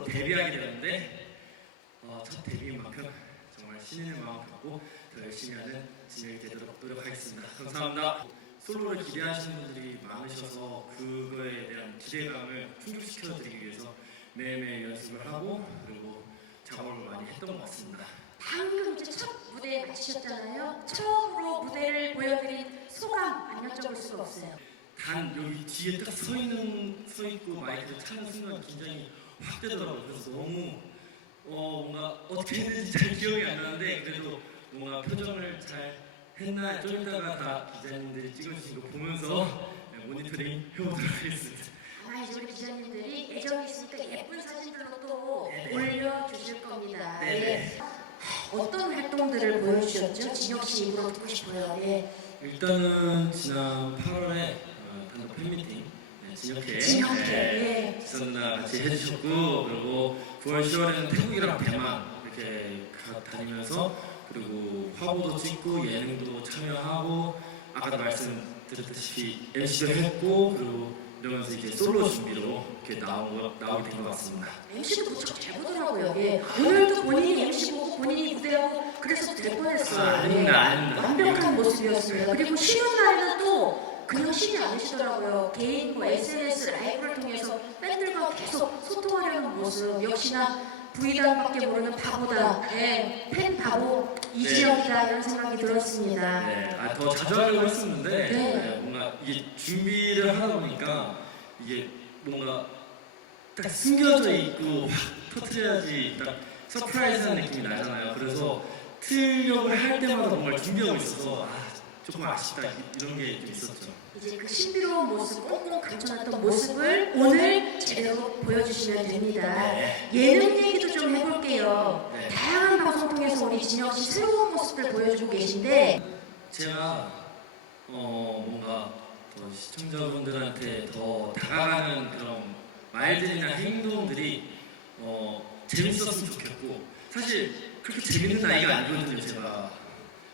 솔로로 데뷔하게 되었는데 어, 첫 데뷔인 만큼 정말 신인의 마음 갖고 더 열심히 하는 진영이 되도록 노력하겠습니다. 감사합니다. 솔로를 기대하시는 분들이 많으셔서 그거에 대한 기대감을 충족시켜드리기 위해서 매일매일 연습을 하고 그리고 작업을 많이 했던 것 같습니다. 방금 이제 첫 무대에 마치셨잖아요. 처음으로 무대를 보여드린 소감 안 여쭤볼 수가 없어요. 단 여기 뒤에 딱 서 있는 서 있고 마이크를 차는 순간 긴장이 확 되더라고요. 그래서 너무 어 뭔가 어떻게 했는지 잘 기억이 안 나는데 그래도 뭔가 표정을 잘 했나 좀 이따가 다 기자님들이 찍어주신 거 보면서 네, 모니터링 해보도록 하겠습니다. 아마 이제 우리 기자님들이 애정이 있으니까 예쁜 사진들로 또 네네. 올려주실 겁니다. 네네. 예. 어떤 활동들을 보여주셨죠? 진혁 씨 입으로 듣고 싶어요. 예. 일단은 지난 8월에 어, 단독 팬미팅 네, 진혁회 진혁회, 네, 예. 같이 해주셨고 그리고 9월 10월에는 태국이랑 대만 이렇게 가- 다니면서 그리고 화보도 찍고 예능도 참여하고 아까도 말씀드렸다시피 MC도 했고 그리고 이러면서 이제 솔로 준비로 이렇게 나온 거, 나오게 된 것 같습니다. MC도 무척 잘 보더라고요. 예. 오늘도 본인이 MC 보고 본인이 무대하고 그래서 될 뻔했어요. 아, 아닙니다, 아닙니다. 완벽한 모습이었습니다. 그리고 쉬는 날은 또 그냥 쉬지 않으시더라고요. 개인 뭐 SNS 라이브를 통해서 팬들과 계속 소통하려는 모습 역시나 부이단밖에 모르는 바보다. 예. 팬 바보 이지영이다 이런 생각이 들었습니다. 네, 아, 더 자주 하려고 했었는데 네. 네, 뭔가 이게 준비를 하다 보니까 이게 뭔가 딱 숨겨져 있고 확 터트려야지 딱 서프라이즈한 느낌이 나잖아요. 그래서 틀려고 할 때마다 뭔가 준비하고 있어서 아, 조금 아쉽다 이- 이런 게 좀 있었죠. 이제 그 신비로운 모습, 꽁꽁 감춰놨던 모습을 오늘 제대로 보여주시면 됩니다. 네. 예능 얘기도 좀 해볼게요. 네. 다양한 방송 통해서 우리 진혁 씨 새로운 모습들 보여주고 계신데 제가 어 뭔가 더 시청자분들한테 더 다가가는 그런 말들이나 행동들이 어 재밌었으면 좋겠고 사실 그렇게 재밌는 나이가 아니거든요 제가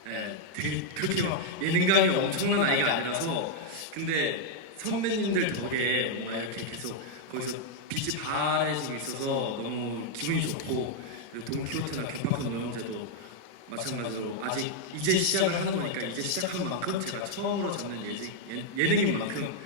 예, 되게 그렇게 막 예능감이 엄청난 나이가 아니라서 근데 선배님들 덕에 뭔가 이렇게 계속 거기서 빛이 바래지고 있어서 너무 기분이 좋고 그리고 돈키호테나 개파크 노영제도 마찬가지로 아직 이제 시작을 하는 거니까 이제 시작한 만큼 제가 처음으로 잡는 예직, 예, 예능인 만큼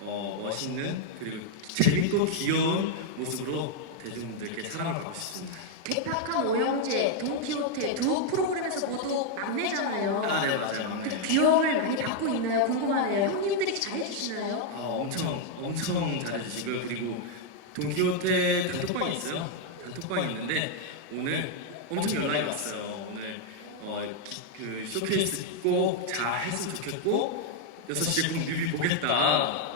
어, 멋있는 그리고 재밌고 귀여운 모습으로 대중분들께 사랑을 받고 싶습니다. 개팍한 오영재, 돈키호테 두 프로그램에서 모두 막내잖아요. 아, 네 맞아요. 그 막내. 귀여움을 많이 받고 있나요? 궁금하네요. 형님들이 잘해주시나요? 아, 엄청 엄청 잘해주시고 그리고 돈키호테 단톡방이 있어요. 단톡방이 있는데 오늘 엄청 연락이 왔어요. 오늘 어, 기- 그 쇼케이스 꼭 잘했으면 좋겠고 6시에 꼭 뮤비 보겠다.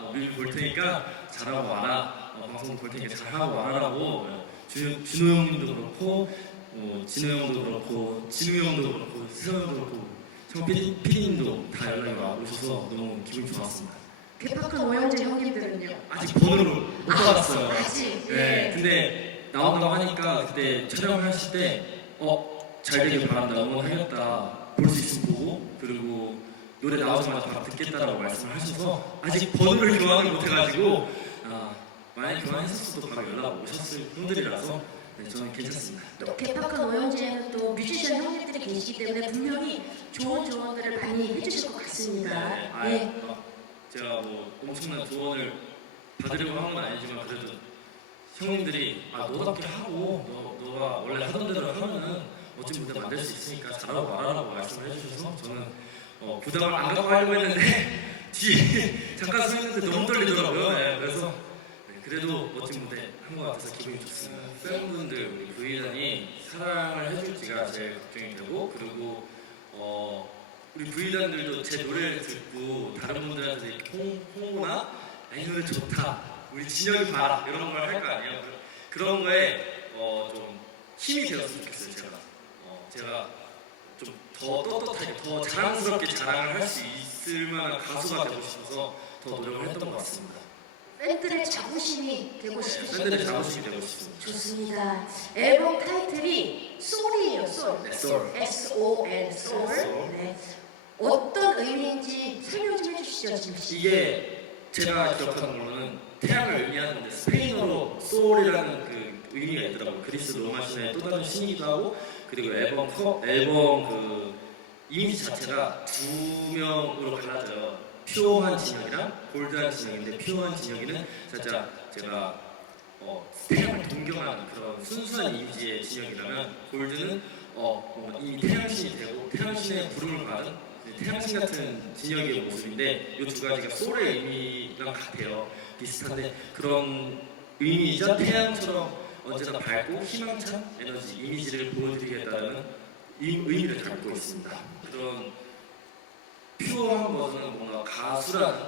어, 뮤비 볼 테니까 잘하고 와라. 어, 방송 볼 테니까 잘하고 와라라고 어, 주, 준호 형님도 그렇고 어, 진호 형도 그렇고 진우 형도 그렇고 세호 형도 그렇고 정 PD, PD님도 다 연락이 와 오셔서 너무 기분 좋았습니다. 개팍한 오영재 형님들은요? 아직 번호를 못 받았어요. 아직. 네, 예. 근데 나온다고 하니까 그때 촬영을 하실 때, 어, 잘 되길 바란다, 응원하겠다, 볼 수 있으면 보고, 그리고 노래 나오자마자 바로 듣겠다라고 말씀을 하셔서 아직 번호를 교환을 못해가지고, 아, 만약 교환했었어도 바로 연락 오셨을 분들이라서 네, 저는 괜찮습니다. 또 개팍한 오영재에는 또 뮤지션 형님들이 계시기 때문에 분명히 좋은 조언들을 많이 해주실 것 같습니다. 네, 아, 네. 어, 제가 뭐 엄청난 조언을 받으려고 하는 건 아니지만 그래도 형님들이 아 너답게 하고 너, 너가 원래 하던 대로 하면은 멋진 무대 만들 수 있으니까 잘하고 말하라고 말씀을 해주셔서 저는 어, 부담을 안 갖고 하려고 했는데 뒤에 잠깐 서 있는데 너무 떨리더라고요 예, 그래서 네, 그래도 멋진 무대 한것 같아서 기분이 좋습니다. 팬분들 우리 부이단이 사랑을 해줄지가 제일 걱정이 되고 그리고 어, 우리 부인단들도 제 노래를 듣고 다른 분들한테 이렇게 홍, 홍보나 아, 이 노래 좋다 우리 진영이 봐라 이런 걸 할 거 아니에요. 그- 그런 거에 어, 좀 힘이 되었으면 좋겠어요 제가. 어, 제가 좀 더 떳떳하게 더 자랑스럽게 자랑을 할 수 있을 만한 가수가 되고 싶어서 더 노력을 했던 것 같습니다 팬들의 자부심이 되고 싶으신 팬들의? 자부심이 되고 싶습니다. 좋습니다. 앨범 타이틀이 소울이에요, 소울. 네. S-O-L, 소울. soul. 네. 어떤 의미인지 설명 좀 해주시죠, 지금 씨. 이게 제가 기억하는 거는 태양을 의미하는데 스페인어로 소울이라는 그 의미가 있더라고요. 그리스 로마 신의 또 다른 신이기도 하고 그리고 앨범 커 앨범 그 이미지 자체가 두 명으로 갈라져요. 퓨어한 진영이랑 골드한 진영인데 퓨어한 진영이는 살짝 제가 어, 태양을 동경하는 그런 순수한 이미지의 진영이라면 골드는 어, 뭔가 이미 태양신이 되고 태양신의 부름을 받은 태양신 같은 진영의 모습인데 이 두 가지가 소울의 의미랑 같아요. 비슷한데 그런 의미이자 태양처럼 언제나 밝고 희망찬 에너지 이미지를 보여드리겠다는 이 의미를 담고 있습니다. 그런 퓨어한 것은 뭔가 가수라는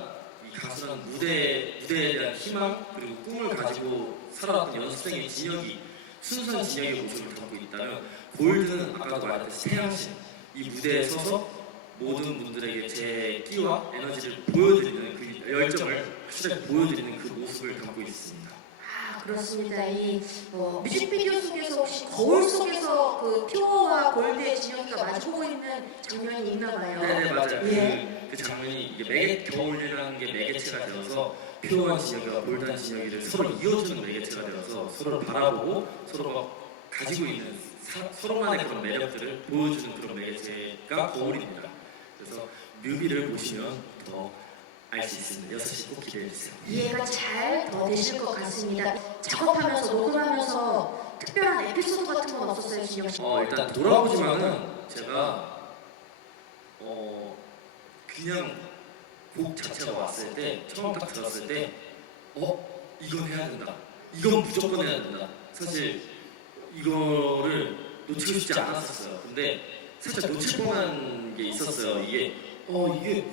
이 가수라는 무대 무대에 대한 희망 그리고 꿈을 가지고 살아왔던 연습생의 진혁이 순수한 진혁의 모습을 담고 있다면 골드는 아까도 말했듯이 태양신 이 무대에 서서 모든 분들에게 제 끼와 에너지를 보여드리는 그 열정을 확실하게 보여드리는 그 모습을 담고 있습니다. 아, 그렇습니다. 이 어, 뮤직비디오 속에서 혹시 거울 속에서 그 퓨어와 골드의 진영이가 마주보고 있는 장면이 있나 봐요. 네네 맞아요. 예. 그, 그 장면이 이게 매개 겨울이라는 게 매개체가 되어서 표현 진혁이와 볼단 진혁이를 서로 이어주는 매개체가 되어서 서로를 바라보고 서로가 가지고 있는 사- 서로만의 그런 매력들을 보여주는 그런 매개체가 거울입니다. 그래서 뮤비를 보시면 더 알 수 있습니다. 6시 꼭 기대해 주세요. 이해가 잘 더 되실 것 같습니다. 작업하면서 녹음하면서 특별한 에피소드 같은 건 없었어요, 진영 씨? 어 일단 돌아보지만은 제가 어 그냥 곡 자체가 왔을 때 처음 딱 들었을 때 어 이건 해야 된다 이건 무조건 해야 된다 사실 이거를 놓치고 싶지 않았었어요 근데 살짝 놓칠 뻔한 게 있었어요 이게 어 이게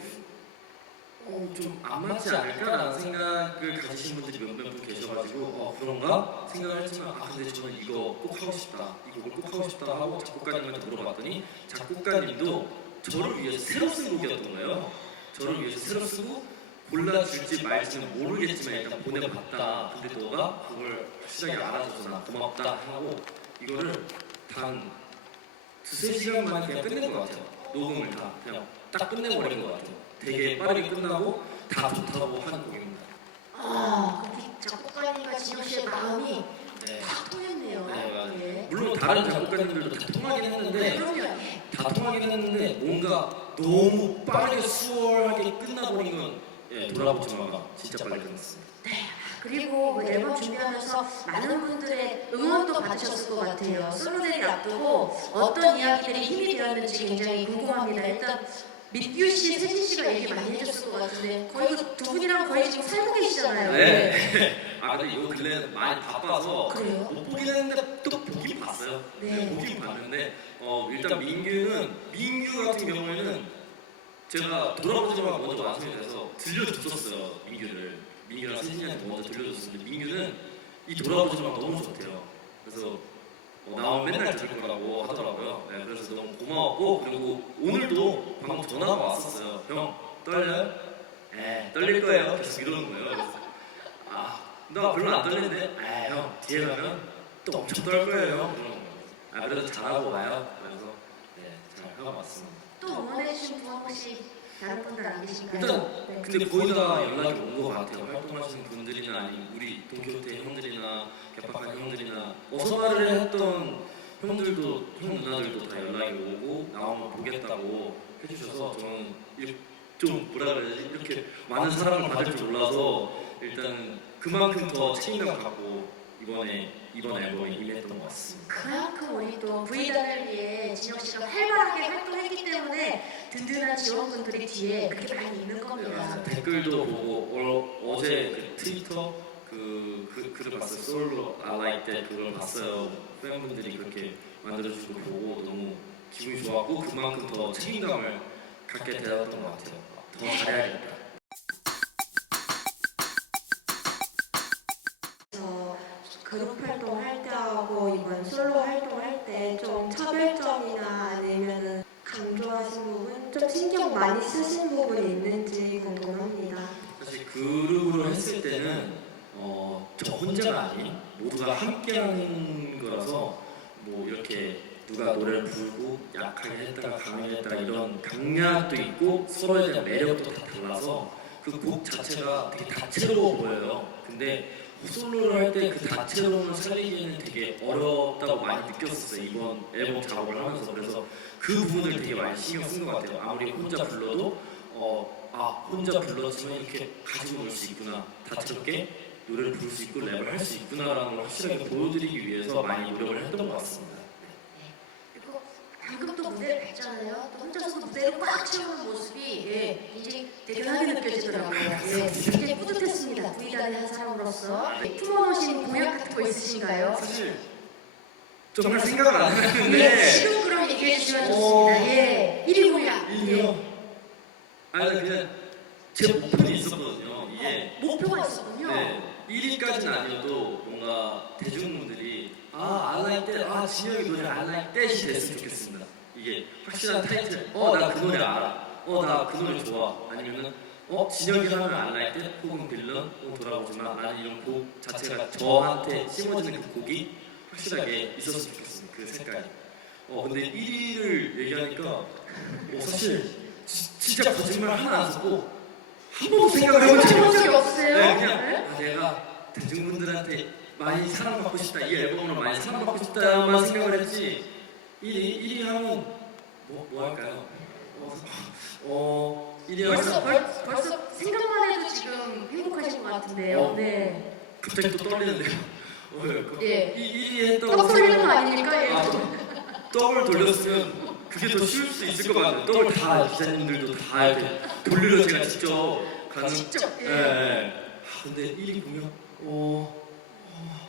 어 좀 안 맞지 않을까라는 생각을 가지신 분들이 몇몇 분 계셔가지고 어 그런가? 생각을 했지만 아 근데 저는 이거 꼭 하고 싶다. 이 곡을 꼭 하고 싶다 하고 작곡가님한테 물어봤더니 작곡가님도 저를 위해서 새로 쓴 곡이었던 거예요. 저를 위해서 새로 쓰고 골라줄지 말지는 모르겠지만 일단 보내봤다. 근데 너가 그걸 확실하게 알아줘서 나 고맙다 하고 이거를 단 두세 시간 만에 그냥 끝낸 것 같아요. 녹음을 다 그냥 딱 끝내버린 것 같아요 되게 빠르게 끝나고 다 좋다고 하는 곡입니다. 아, 근데 작곡가님과 진영 씨의 마음이 네. 다 통했네요. 네, 맞아요. 예. 물론 다른 작곡가님들도 다 통하긴 네, 했는데 그럼요. 예. 다 통하긴 했는데 뭔가 너무 빠르게 수월하게 끝나버린 건 예, 돌아보지마가 진짜 빨리 끝났습니다. 그리고 그 앨범 준비하면서 많은 분들의 응원도 받으셨을 것 같아요. 솔로데이 앞두고 어떤 이야기들이 힘이 되었는지 굉장히 궁금합니다. 일단 민규 씨, 세진 씨가 얘기 많이 해줬을 것 같은데 거의 그두 분이랑 거의 지금 살고 계시잖아요. 네. 아 근데 요 근래는 많이 바빠서 그래요? 못 보긴 했는데 또 보긴 봤어요. 네. 네, 보긴 봤는데 어, 일단 민규는 민규 같은 경우에는 제가 돌아보지만 먼저 완성이 돼서 들려줬었어요 민규를 민규랑 세진이한테 먼저 들려줬었는데 민규는 이 돌아보지만 너무 좋대요. 그래서 어, 나오면 맨날 들을 거라고 하더라고요. 네, 그래서 너무 고마웠고 그리고 오늘도 방금 전화가 왔었어요. 형 떨려요? 네 떨릴 거예요. 계속 이러는 거예요. 그래서 아, 나 별로 안 떨리는데? 아, 형, 뒤에 가면 또 엄청 떨 거예요. 아, 그래도 잘하고 와요. 그래서, 네, 잘 하고 왔습니다. 또 응원해주신 분 혹시 다른 분들 안 계신가요? 일단, 네. 근데 거의 다 연락이 온 것 같아요. 활동하시는 분들이나 아니면 우리 동교태 형들이나 개팍한 형들이나 어서말을 했던 형들도, 형 누나들도 다 연락이 오고 나오면 보겠다고 해주셔서 저는 이렇게 좀 뭐라 그래야지 이렇게 많은 사랑을 받을 줄 몰라서 일단 그만큼 더 책임감 갖고 이번에 이번 앨범에 임했던 것 같습니다. 그만큼 우리 또 V단을 위해 진영 씨가 활발하게 활동했기 때문에 든든한 지원분들이 뒤에 그렇게 많이 있는 겁니다. 댓글도 보고 어, 어제 그 트위터 그, 그 글을 봤어요. 솔로 알라이 때 그걸 봤어요. 팬분들이 그렇게 만들어주고 보고 너무 기분이 좋았고 그만큼 더 책임감을 갖게 되었던 것 같아요. 더 잘해야겠다. 그룹 활동할 때하고 이번 솔로 활동할 때 좀 차별점이나 아니면은 강조하신 부분, 좀 신경 많이 쓰신 부분이 있는지 궁금합니다. 사실 그룹으로 했을 때는 모두가 함께하는 거라서 뭐 이렇게 누가 노래를 부르고 약하게 했다가 강하게 했다가 이런 강약도 있고 서로에 대한 매력도 다 달라서 그 곡 자체가 되게 다채로워 보여요. 근데 솔로를 할 때그 다채로움을 살리기에는 되게 어렵다고 많이 느꼈었어요. 이번 앨범 작업을 하면서 그래서 그 부분을 되게 많이 신경 쓴 것 같아요. 아무리 혼자 불러도 어, 아 혼자 불렀지만 이렇게 가지고 놀수 있구나 다채롭게 노래를 부를 수 있고 랩을 할 수 있구나라는 걸 확실하게 보여드리기 위해서 많이 노력을 했던 것 같습니다. 방금 또 무대를 뵀잖아요. 또 혼자서 무대를 꽉 채우는 모습이 예, 굉장히 대견하게 느껴지더라고요. 예, 굉장히 뿌듯했습니다. 부이단의 한 사람으로서 예, 품어놓으신 공약 같은 거 있으신가요? 사실 정말 생각을 안 예, 했는데 지금 그럼 얘기해 주시면 어. 좋습니다. 예, 1위 공약. 이요. 아니 나 그냥 제 목표는 있었거든요. 이게 예. 목표가 있었군요. 네, 1위까지는 아니어도 뭔가 대중분들이 아, like that, 아, 진영이 노래 like that이 됐으면 좋겠습니다. 이게 확실한 타이틀, 어, 나 그 노래 알아, 어, 나 그 노래 좋아, 아니면은 어, 진영이 하면 like that, 혹은 빌런, 혹은 돌아보지만 나는 이런 곡 자체가 저한테 심어지는 그 곡이 확실하게 있었으면 좋겠습니다. 그 색깔이. 어, 근데 1위를 얘기하니까 어, 사실 지- 진짜 거짓말 하나 안 썼고 한 번도 생각을 해본 적이. 없어요? 네, 그냥 네? 아, 내가 대중분들한테 많이 사랑받고 싶다 이 앨범으로 많이 사랑받고 싶다만 생각을 했지 1위 1위 하면 뭐, 뭐 할까요? 어, 어 1위 벌써 하면 벌, 벌써 생각만 해도 지금 행복하신 것 같은데요. 어. 네. 갑자기 또 떨리는데요. 어, 그- 예. 이 1위 했다고 떡 돌리는 거 생각- 아닙니까? 예. 아, 떡을 돌렸으면 그게 더 쉬울 수 있을 것 같아요. 떡을 다 기자님들도 다 이렇게 돌리러 제가 직접 가는 직접. 예. 예. 예. 아, 근데 1위 보면 어, 어,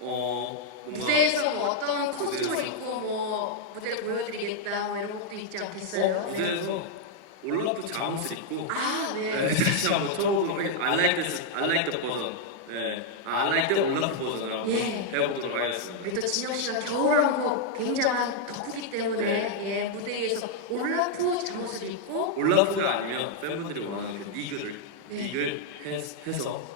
어 뭔가 무대에서 뭐 어떤 코스튬을. 입고 뭐 무대를 보여드리겠다 뭐 이런 것도 있지 않겠어요? 어, 무대에서 올라프 잠옷을 입고 아 네. 네, 다시 한번 쳐보도록 하겠습니다. I like this, I like the 버전. 네, 아, I like the 올라프 버전을 한번 예. 해보도록 하겠습니다. 우리 또 진영 씨가 겨울왕국 굉장한 덕후기 때문에 예, 무대 위에서 올라프 잠옷을 입고 올라프가 아니면 팬분들이 원하는 그 니글을 네. 니글 해, 해서 네,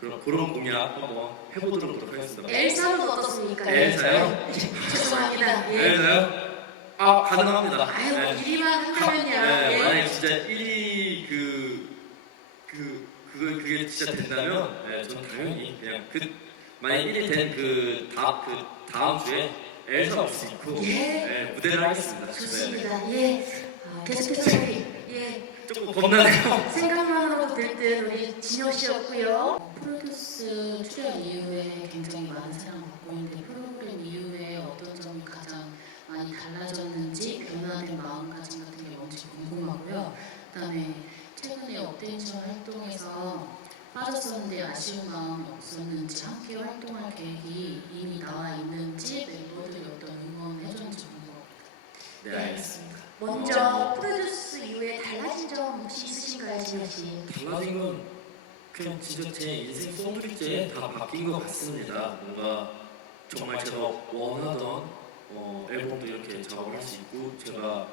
그런 그런 공약 한번 해보도록 하겠습니다. 엘사는 어떻습니까? 엘사요? 예. 죄송합니다. 예. 네, 아 가능합니다. 아유 뭐 네. 일이만 한다면요. 네, 예. 만약에 진짜 1위 그, 그, 그거, 그게 진짜 된다면, 네, 저는 당연히 그냥 그, 만약 1위 된그 다음, 그 다음 주에 엘사 올수 있고, 예. 네, 무대를 하겠습니다. 네. 좋습니다. 예. 아, 계속해서 우리 예. 조금 겁나네요. 생각만 하고도 들뜬 우리 진영 씨였고요. 프로듀스 출연 이후에 굉장히 많은 사랑을 받고 있는데 프로그램 이후에 어떤 점이 가장 많이 달라졌는지 변화된 마음가짐 같은 게 뭔지 궁금하고요. 그다음에 최근에 업텐션 활동에서 빠졌었는데 아쉬운 마음이 없었는지 함께 활동할 계획이 이미 나와 있는지 멤버들이 어떤 응원을 해줬는지 궁금합니다. 네, 알겠습니다. 먼저 프로듀스 이후에 달라진 점 혹시 씨? 달라진 건 그냥 진짜 제 인생 송두리째 다 바뀐 것 같습니다. 뭔가 정말 제가 원하던 어, 앨범도 이렇게 작업을 할 수 있고 제가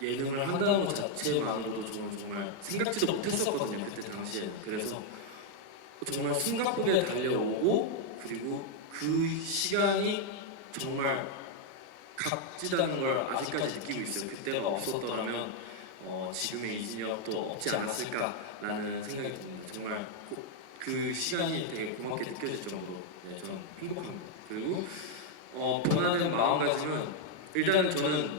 예능을 한다는 것 자체만으로도 저는 정말 생각지도 못했었거든요 그때 당시에 그래서 정말 숨가쁘게 달려오고 그리고 그 시간이 정말 값지다는 걸 아직까지 느끼고 있어요 그때가 없었더라면 어, 지금의 이진혁도 없지 않았을까라는 생각이 듭니다 정말 고- 그 시간이 되게 고맙게 느껴질 정도로 네, 저는 행복합니다 그리고 어, 변화된 마음가짐은 일단 저는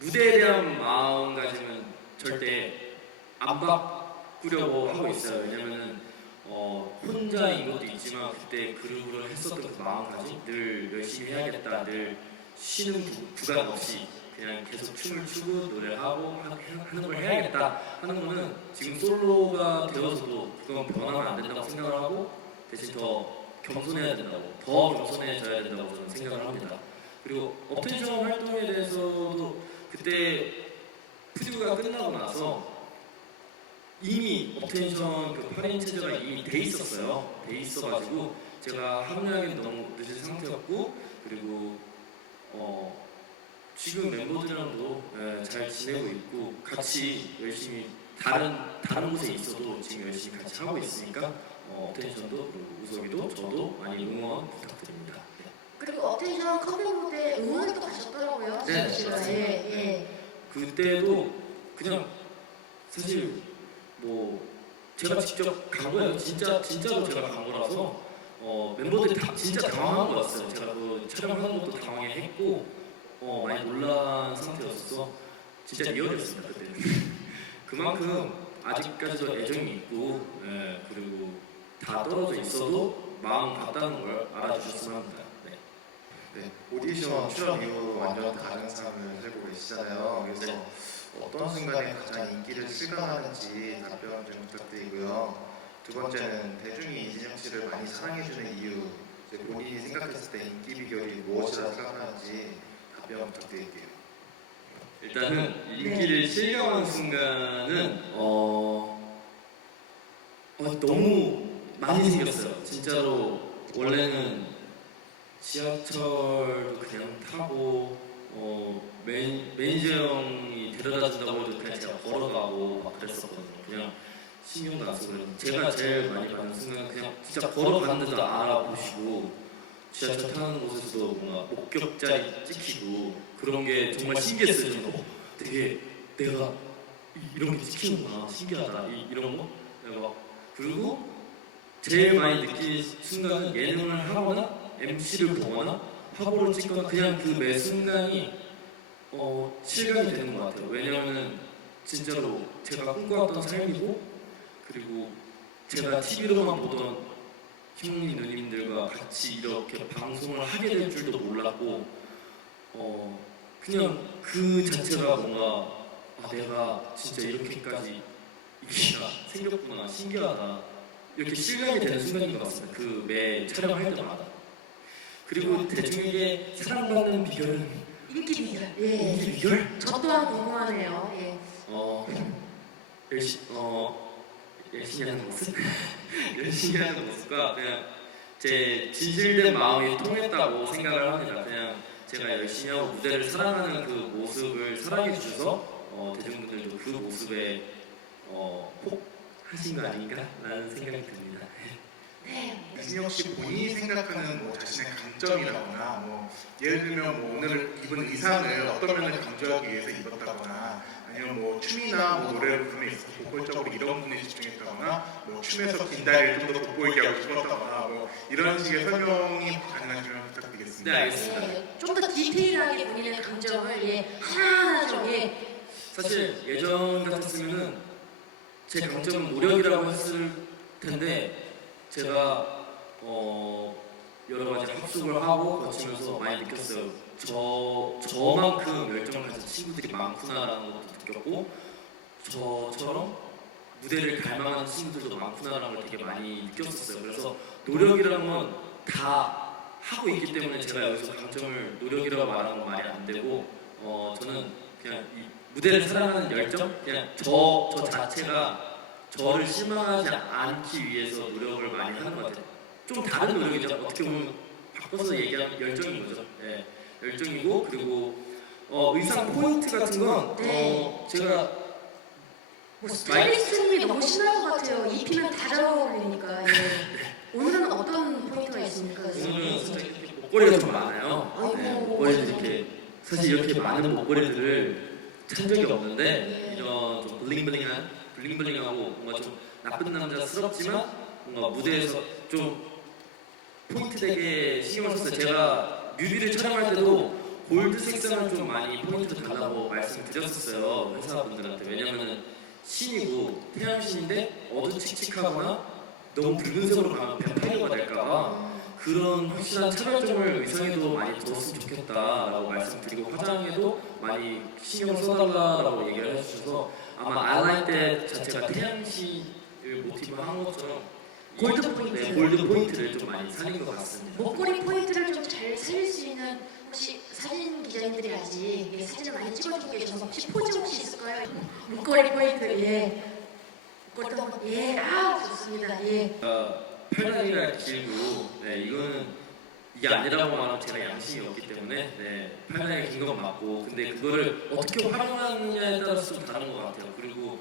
무대에 대한 마음가짐은 절대 안 바꾸려고 하고 있어요. 왜냐면은 어, 혼자인 것도 있지만 그때 그룹을 했었던 그 마음가짐 늘 열심히 해야겠다, 늘 쉬는 구- 구간 없이 그냥 계속 춤을 추고 노래하고 하- 하는 걸 해야겠다 하는 거는 지금 솔로가 되어서도 그건 변하면 안 된다고 생각을 하고 대신 더 겸손해야 된다고 더 겸손해져야 된다고 저는 생각을 합니다. 그리고 업텐션 활동에 대해서도 그때 푸듀가 끝나고 나서 이미 업텐션 그 8인 체제가 이미 돼 있었어요. 돼 있어가지고 제가 합류하기 너무 늦은 상태였고 그리고 어 지금 멤버들이랑도 예, 잘 지내고 있고 같이 열심히 다른 다른 곳에 있어도 지금 열심히 같이 하고 있으니까 어, 업텐션도 그리고 우석이도 저도 많이 응원 부탁드립니다. 네. 그리고 업텐션 컴백 무대 응원도 가셨더라고요. 네, 수영 씨가. 맞습니다. 예, 예. 그때도 그냥 사실 뭐 제가 직접 간 거예요. 진짜 진짜로 제가 간 거라서 어, 멤버들이 다 진짜 당황한 거였어요. 제가 그 촬영하는 것도 당황했고 어, 많이 놀란 상태였어. 진짜 리얼이었습니다 그때는. 그만큼 아직까지도 애정이 있고 예, 그리고 다 떨어져 있어도 마음 같다는 걸 알아주셨으면 합니다. 네. 네, 오디션 출연 이후로 완전 다른 삶을 살고 계시잖아요. 그래서 어떤 순간에 가장 인기를 실감하는지 답변 좀 부탁드리고요. 두 번째는 대중이 이진영 씨를 많이 사랑해주는 이유, 이제 본인이 생각했을 때 인기 비결이 무엇이라 생각하는지 답변 부탁드릴게요. 일단은 인기를 실감한 순간은 어, 어, 너무 많이 생겼어요. 진짜로 원래는 지하철도 그냥 타고 어, 매니, 매니저 형이 데려다 준다고 해도 그냥 제가 걸어가고 막 그랬었거든요. 그냥 신경도 안 쓰고 그냥 제가 제일 많이 받는 순간 그냥 진짜 걸어가는데도 알아보시고 지하철 타는 곳에서도 뭔가 목격자리 찍히고 그런 게 정말 신기했어요. 저는 어, 되게 내가 이- 이런 게 찍히는구나. 신기하다. 이, 이런 거? 내가 그리고 제일 많이 느낀 순간은 예능을 하거나 MC를 보거나 화보를 찍거나 그냥 그 매 순간이 어, 실감이 되는 것 같아요. 왜냐하면 진짜로 제가 꿈꿔왔던 삶이고 그리고 제가 TV로만 보던 형님 누님들과 같이 이렇게 방송을 하게 될 줄도 몰랐고 어 그냥 그 자체가 뭔가 아 내가 진짜 이렇게까지 이기가 생겼구나 신기하다 이렇게 실감이 되는 순간인 것 같습니다 그 매 촬영할 때마다 그리고 대중에게 사랑받는 비결은 인기 비결. 인기 예. 비결? 저 또한 궁금하네요. 예. 어 열심 어 열심히 하는 모습 열심히 하는 모습과 그냥 제 진실된 마음이 통했다고 생각을 합니다. 그냥 제가 열심히 하고 무대를 사랑하는 그 모습을 사랑해 주셔서 어, 대중분들도 그 모습에 어, 혹 하신 거 아닌가라는 생각이 듭니다. 네. 이진혁 씨 본인이 생각하는 뭐 자신의 강점이라거나 뭐 예를 들면 뭐 오늘 입은 의상을 어떤 면을 강조하기 위해서 입었다거나 아니면 뭐 춤이나 뭐 노래를 부르면 있어서 보컬적으로 이런 부분에 집중했다거나 뭐 춤에서 긴 다리를 좀 더 돋보이게 하고 싶었다거나 뭐 이런 식의 설명이 가능하시면 부탁드리겠습니다. 네 알겠습니다. 예. 좀더 디테일하게 본인의 감정을 예. 하나하나 좀 예. 사실 예전 같았으면은 제 강점은 노력이라고 했을 텐데 제가 어 여러 가지 합숙을 하고 거치면서 많이 느꼈어요. 저 저만큼 열정을 가진 친구들이 많구나라는 것도 느꼈고 저처럼 무대를 갈망하는 친구들도 많구나라는 걸 되게 많이 느꼈었어요. 그래서 노력이라는 건 다 하고 있기 때문에 제가 여기서 강점을 노력이라고 말하는 건 말이 안 되고 어 저는 그냥 이 무대를 사랑하는 열정 그냥 저 저 자체가 저를 실망하지 않기 위해서 노력을 많이 하는 것 같아요. 좀 다른 노력이죠. 어떻게 보면 바꿔서 얘기하면 열정인 거죠. 예, 열정이고 그리고 어, 의상 포인트 같은 건 어, 제가 뭐 스타일리스트님이 너무 신날 것 같아요. 입히면 다 잘 어울리니까. 예. 오늘은 어떤 포인트가 있습니까? 오늘은 살짝 이렇게 목걸이가 좀 많아요. 네, 목걸이는 이렇게 사실 이렇게 많은 목걸이들을 찬 적이 없는데 이런 좀 블링블링한 블링블링하고 뭔가 좀 나쁜 남자스럽지만 뭔가 무대에서 좀 포인트 되게 신경을 썼어요. 제가 뮤비를 촬영할 때도 골드 색상을 좀 많이 포인트 달라고 말씀드렸었어요 회사분들한테 왜냐면은 신이고 태양신인데 어두칙칙하거나 너무 붉은색으로 가면 뱀파이어가 될까봐 그런 확실한 차별점을 의상에도 많이 뒀으면 좋겠다라고 말씀드리고 화장에도 많이 신경을 써달라고 얘기를 해주셔서 아마 아이라인 때 자체가 태양신을 모티브로 한 것처럼 골드 이- 포인트. 네, 골드 포인트를 좀 많이 살린 것 같습니다. 목걸이 포인트를 좀 잘 살릴 수 있는 혹시 사진 기자님들이 아직 예, 사진을 많이 찍어주고 계셔서 혹시 포즈 혹시 있을까요? 목걸이 포인트 예. 목걸이도 한번 예. 아 좋습니다. 예. 어, 팔다리가 길고 네, 이거는 이게 아니라고 말하면 제가 양심이 없기 때문에 네, 팔다리가 긴건 맞고 근데 그거를 어떻게 활용하느냐에 따라서 좀 다른 것 같아요. 그리고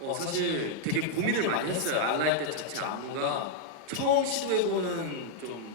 어, 사실 되게 고민을 많이 했어요. 알라이 때 자체 안무가 처음 시도해보는 좀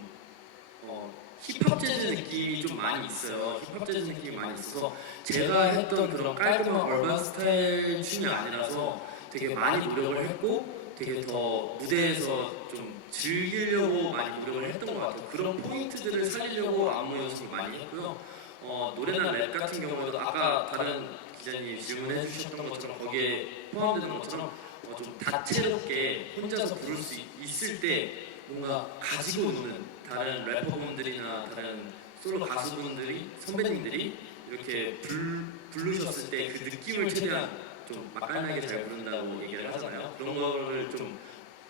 어, 힙합 재즈 느낌이 좀 많이 있어요. 힙합 재즈 느낌이 많이 있어서 제가 했던 그런 깔끔한 얼반 스타일 춤이 아니라서 되게 많이 노력을 했고 되게 더 무대에서 좀 즐기려고 많이 노력을 했던 것 같아요. 그런 포인트들을 살리려고 안무 연습을 많이 했고요. 어, 노래나 랩 같은 경우에도 아까 다른 기자님 질문해 주셨던 것처럼 거기에 포함되는 것처럼 어, 좀 다채롭게 혼자서 부를 수 있- 있을 때 뭔가 가지고 노는 다른 래퍼분들이나 다른 솔로 가수분들이 선배님들이 이렇게 불, 부르셨을 때 그 느낌을 최대한 좀 맛깔나게 잘 부른다고 얘기를 하잖아요. 그런 거를 좀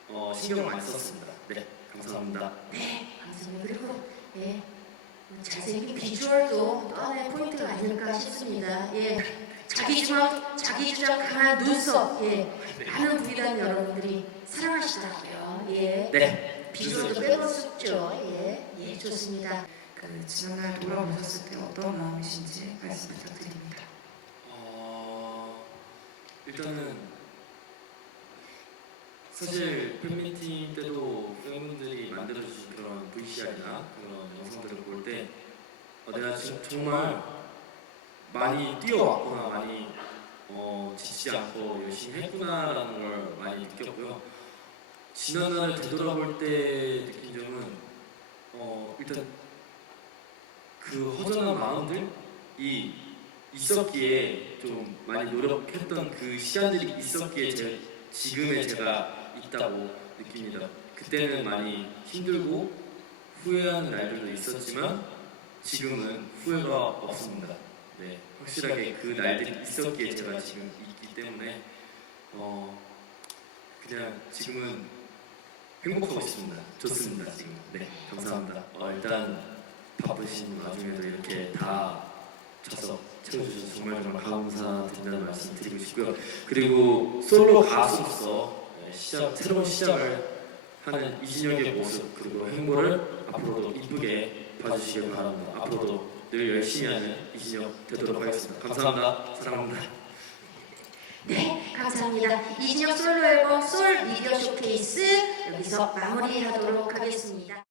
어, 신경 많이 썼습니다. 네, 감사합니다. 네, 감사합니다. 그리고 예, 잘생긴 비주얼도 또 하나의 포인트가 아닐까 싶습니다. 예, 자기 주장, 자기 주장 강한 눈썹, 예, 많은 부위단 여러분들이 사랑하시더라고요. 예, 네, 비주얼도 빼놓을 수 없죠. 예, 예, 좋습니다. 그 지난날 돌아보셨을 때 어떤 마음이신지 말씀 부탁드립니다. 어, 일단은 사실 팬미팅 때도 팬분들이 만들어주신 그런 VCR이나 그런 영상들을 볼 때 어, 내가 지금 정말 많이 뛰어왔구나 많이 어, 지치지 않고 열심히 했구나라는 걸 많이 느꼈고요. 지난날을 되돌아볼 때 느낀 점은 어, 일단 그 허전한 마음들이 있었기에 좀 많이 노력했던 그 시간들이 있었기에 제, 지금의 제가 있다고 느낍니다. 그때는 많이 힘들고 후회하는 날들도 있었지만 지금은 후회가 없습니다. 네, 확실하게 그 날들이 있었기에 제가 지금 있기 때문에 어 그냥 지금은 행복하고 있습니다. 좋습니다 지금. 네, 감사합니다. 어, 일단 바쁘신 와중에도 이렇게 다 쳐서 채워주셔서 정말 정말 감사드린다는 말씀 드리고 싶고요. 그리고 솔로 가수로서 시작, 새로운 시작을 하는 이진혁의 모습 그리고 행보를 앞으로도 이쁘게 봐주시길 바랍니다. 앞으로도 늘 열심히 하는 이진혁 되도록 하겠습니다. 감사합니다. 사랑합니다. 네, 감사합니다. 이진혁 솔로 앨범 솔 미디어 쇼케이스 여기서 마무리하도록 하겠습니다.